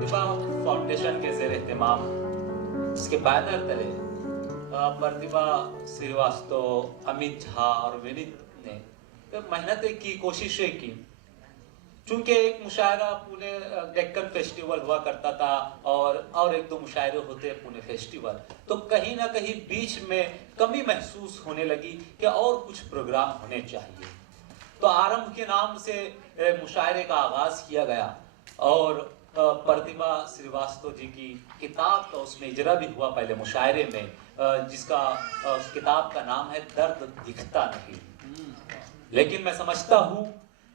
प्रतिभा foundation के ज़ेर एहतमाम इसके बैनर तले प्रतिभा श्रीवास्तव, अमित झा और विनीत ने तो मेहनत की, कोशिशें की। चूंकि एक मुशायरा पुणे डेक्कन फेस्टिवल हुआ करता था और एक दो मुशायरे होते पुणे फेस्टिवल, तो कहीं ना कहीं बीच में कमी महसूस होने लगी कि और कुछ प्रोग्राम होने चाहिए। तो आरंभ के नाम से मुशायरे का आगाज किया गया और प्रतिभा श्रीवास्तव जी की किताब का उसमें इजरा भी हुआ पहले मुशायरे में, जिसका उस किताब का नाम है दर्द दिखता नहीं। लेकिन मैं समझता हूँ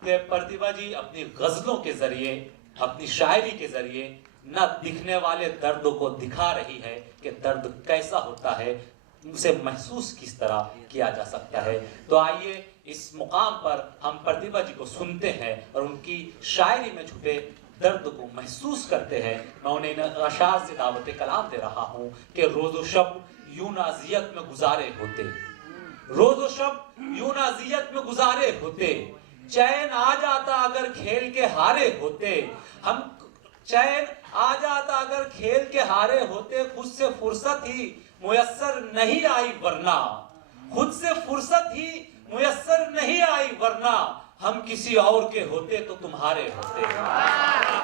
कि प्रतिभा जी अपनी गजलों के जरिए, अपनी शायरी के जरिए न दिखने वाले दर्दों को दिखा रही है कि दर्द कैसा होता है, उसे महसूस किस तरह किया जा सकता है। तो आइए इस मुकाम पर हम प्रतिभा जी को सुनते हैं और उनकी शायरी में छुपे दर्द को महसूस करते हैं। मैं उन्हें अशार से दावत कलाम दे रहा हूँ कि रोज़ो शब यूं नाज़ियत में गुजारे होते, रोज़ो शब यूं नाज़ियत में गुजारे होते, चैन आ जाता अगर खेल के हारे होते, हम चैन आ जाता अगर खेल के हारे होते, खुद से फुर्सत ही मुयस्सर नहीं आई वरना, खुद से फुर्सत ही मुयस्सर नहीं आई वरना, हम किसी और के होते तो तुम्हारे होते।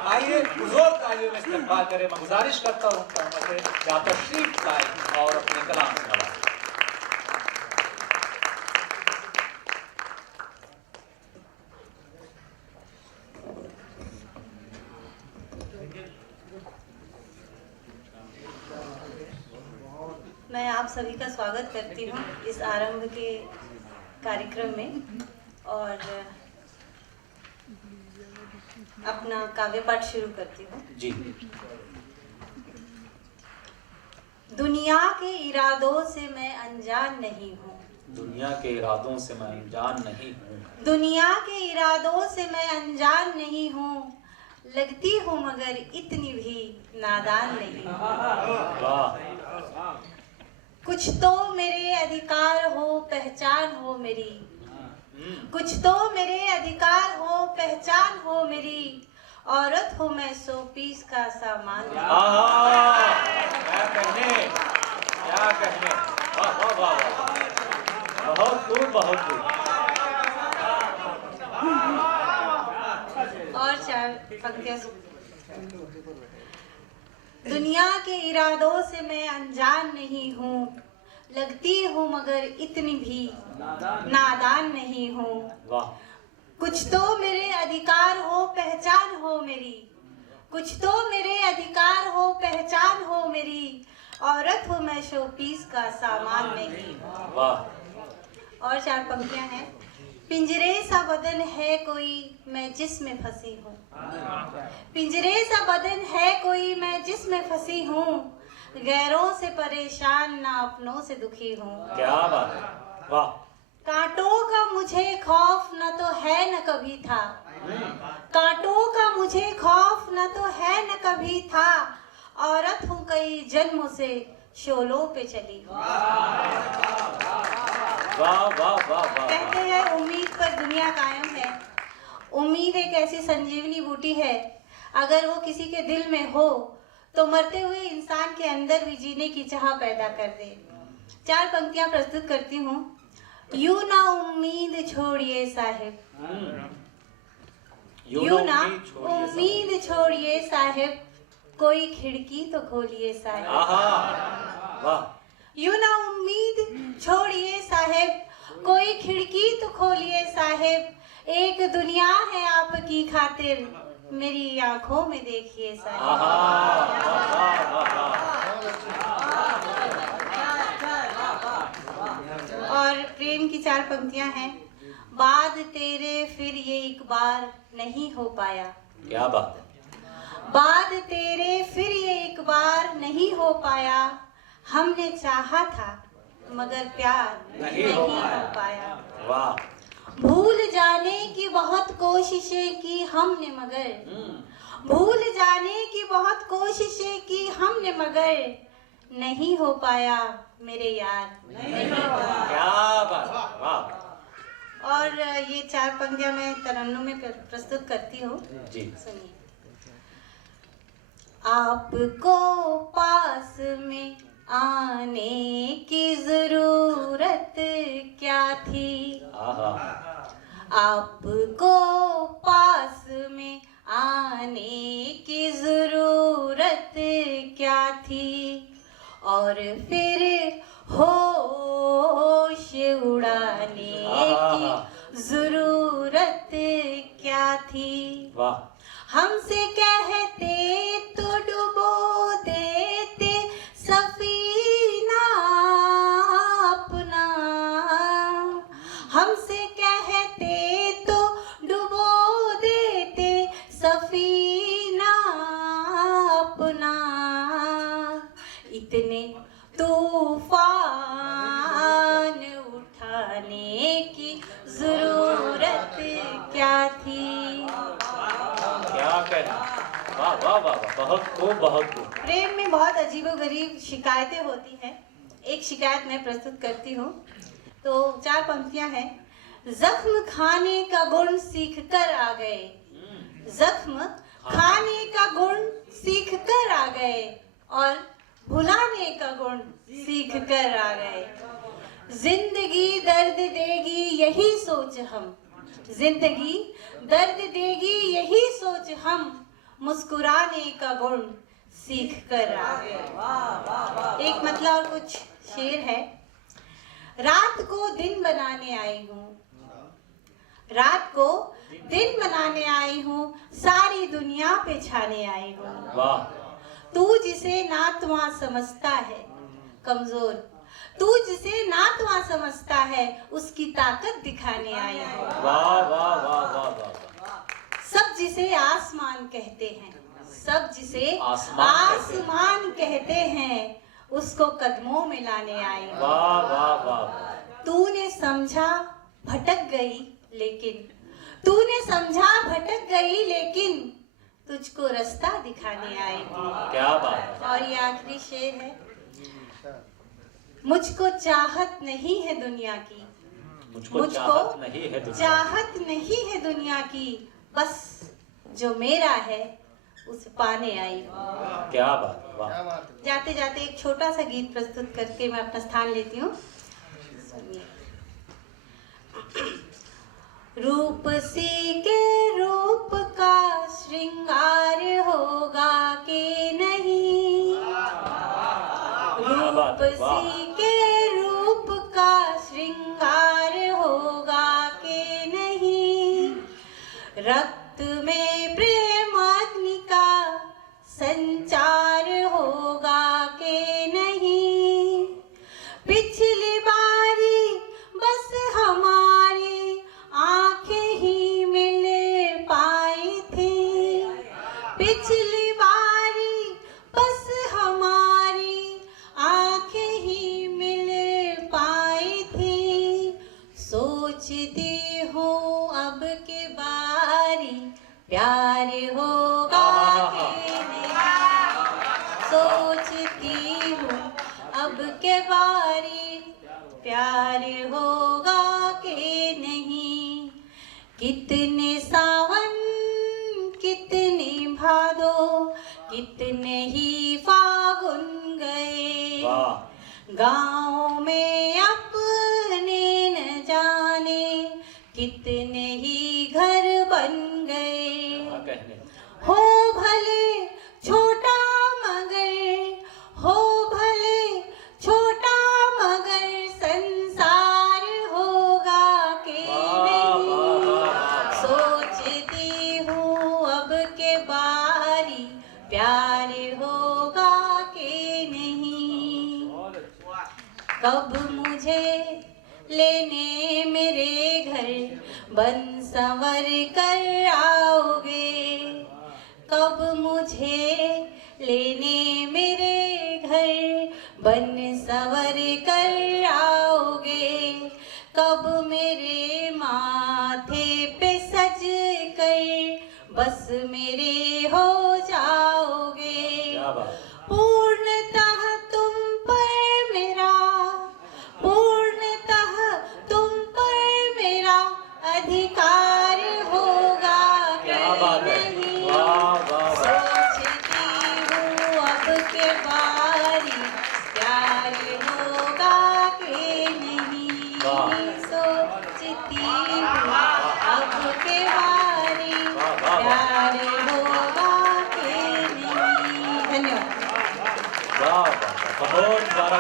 आइए जोर तालियों में इस्तेमाल करें। मैं गुजारिश करता हूँ कि आप तशरीफ लाएं और अपने कलाम सुनाएं। मैं आप सभी का स्वागत करती हूँ इस आरंभ के कार्यक्रम में और अपना काव्य पाठ शुरू करती हूँ। जी। दुनिया के इरादों से मैं अनजान नहीं हूँ, दुनिया के इरादों से मैं अनजान नहीं हूँ, दुनिया के इरादों से मैं अनजान नहीं हूँ, लगती हूँ मगर इतनी भी नादान नहीं हूँ। वाह। कुछ तो मेरे अधिकार हो, पहचान हो मेरी, कुछ तो मेरे अधिकार हो, पहचान हो मेरी, औरत हो मैं 100 पीस का सामान। क्या कहने, क्या कहने, वाह वाह वाह, बहुत खूब, बहुत खूब। और 4 पंक्तियां। दुनिया के इरादों से मैं अनजान नहीं हूँ, लगती हूँ मगर इतनी भी नादान नहीं हूँ। वाह। कुछ तो मेरे अधिकार हो, पहचान हो मेरी, कुछ तो मेरे अधिकार हो, पहचान हो मेरी, औरत हो मैं 100 पीस का सामान नहीं। वाह। और 4 पंक्तियां हैं। पिंजरे सा बदन है कोई मैं जिसमें फंसी हूँ, पिंजरे सा बदन है कोई मैं जिसमें फंसी हूँ, गैरों से परेशान ना अपनों से दुखी हूँ। क्या बात है, वाह। कांटों का मुझे खौफ न तो है न कभी था, कांटों का मुझे खौफ न तो है न कभी था, औरत हूँ कई जन्मों से शोलों पे चली हूँ। वाह वाह वाह वाह। कहते हैं उम्मीद पर दुनिया कायम है। उम्मीद एक ऐसी संजीवनी बूटी है, अगर वो किसी के दिल में हो तो मरते हुए इंसान के अंदर भी जीने की चाह पैदा कर दे। 4 पंक्तियां प्रस्तुत करती हूँ। यूं ना उम्मीद छोड़िए साहिब, यूं ना उम्मीद छोड़िए साहिब, कोई खिड़की तो खोलिए साहिब। वाह। यूं ना उम्मीद छोड़िए साहिब, कोई खिड़की तो खोलिए साहिब, एक दुनिया है आपकी खातिर, मेरी आंखों में देखिए साहिब। और प्रेम की 4 पंक्तियां हैं। बाद तेरे फिर ये एक बार नहीं हो पाया, क्या बात है, बाद तेरे फिर ये एक बार नहीं हो पाया, हमने चाहा था मगर प्यार नहीं हो पाया। वाह। भूल जाने की बहुत कोशिशें की हमने मगर, भूल जाने की बहुत कोशिशें की हमने मगर, नहीं हो पाया मेरे यार, नहीं हो पाया। क्या बात, वाह। और ये 4 पंक्तियां मैं तरन्नुम में प्रस्तुत करती हूँ। जी। सुनिए। आपको पास में आने की जरूरत क्या थी, आहा, आपको पास में आने की जरूरत क्या थी, और फिर होश उड़ाने की जरूरत क्या थी। वाह, हमसे कहते तो डुबो देते सफीना अपना, हमसे कहते तो डुबो देते सफीना अपना, इतने तूफान उठाने की जरूरत क्या थी। क्या कहना, वाह वाह वाह वाह, बहुत खूब, बहुत खूब। प्रेम में बहुत अजीबोगरीब शिकायतें होती हैं। एक शिकायत मैं प्रस्तुत करती हूँ। तो 4 पंक्तियां हैं। जख्म खाने का गुण सीख कर आ गए, जख्म खाने का गुण सीख कर आ गए, और भुलाने का गुण सीख कर आ गए। जिंदगी दर्द देगी यही सोच हम, जिंदगी दर्द देगी यही सोच हम, मुस्कुराने का गुण सीख कर आ गए। एक मतलब और कुछ शेर है। रात को दिन बनाने आई हूँ, रात को दिन बनाने आई हूँ, सारी दुनिया पे छाने आई हूँ। वाह, तू जिसे नातवा समझता है कमजोर, तू जिसे नातवा समझता है उसकी ताकत दिखाने आई हूँ। वाह वाह वाह वाह वाह, सब जिसे आसमान कहते हैं, सब जिसे आसमान आसमान कहते हैं, उसको कदमों में लाने आई हूँ। वाह वाह वाह, तूने समझा भटक गई लेकिन, तूने समझा भटक गई लेकिन, तुझको रास्ता दिखाने आई हूँ। क्या बात है। और ये आखिरी शेर है। मुझको चाहत नहीं है दुनिया की, मुझको चाहत नहीं है दुनिया, चाहत नहीं है दुनिया की, बस जो मेरा है उसे पाने आई हूँ। क्या बात है, वाह। जाते जाते एक छोटा सा गीत प्रस्तुत करके मैं अपना स्थान लेती हूँ। रूप सी के रूप का श्रृंगार होगा कि नहीं, रूप सी के रूप का श्रृंगार होगा कि नहीं, रक्त में प्रेम अग्नि का संचार होगा कि नहीं, पिछली बारी बस हमारी आंखें ही मिल पाई थी, पिछली बारी बस हमारी आंखें ही मिल पाई थी, सोचती हूँ अब के बारी प्यार होगा कि नहीं, सोचती हूँ अब के बारी प्यार होगा कि नहीं। कितने सावन कितने भादो कितने ही फागुन गए, वाह, गाँव में अपने न जाने कितने ही घर बन गए, क्या कहने, हो भले छोटा मगर, हो भले छोटा मगर संसार होगा कि नहीं, सोचती हूँ अब के बारी प्यार होगा कि नहीं। कब मुझे लेने मेरे घर बन संवर कर आओगे, कब मुझे लेने मेरे घर बन संवर कर आओगे, कब मेरे माथे पे सज कर बस मेरे हो जाओगे, क्या बात, पूर्णतः तुम पर मेरा, पूर्णतः तुम पर मेरा अधिकार होगा कि क्या बात है, नहीं, वाह वाह वाह, सोचती हूँ धन्यवाद। वाह वाह, बहुत सारा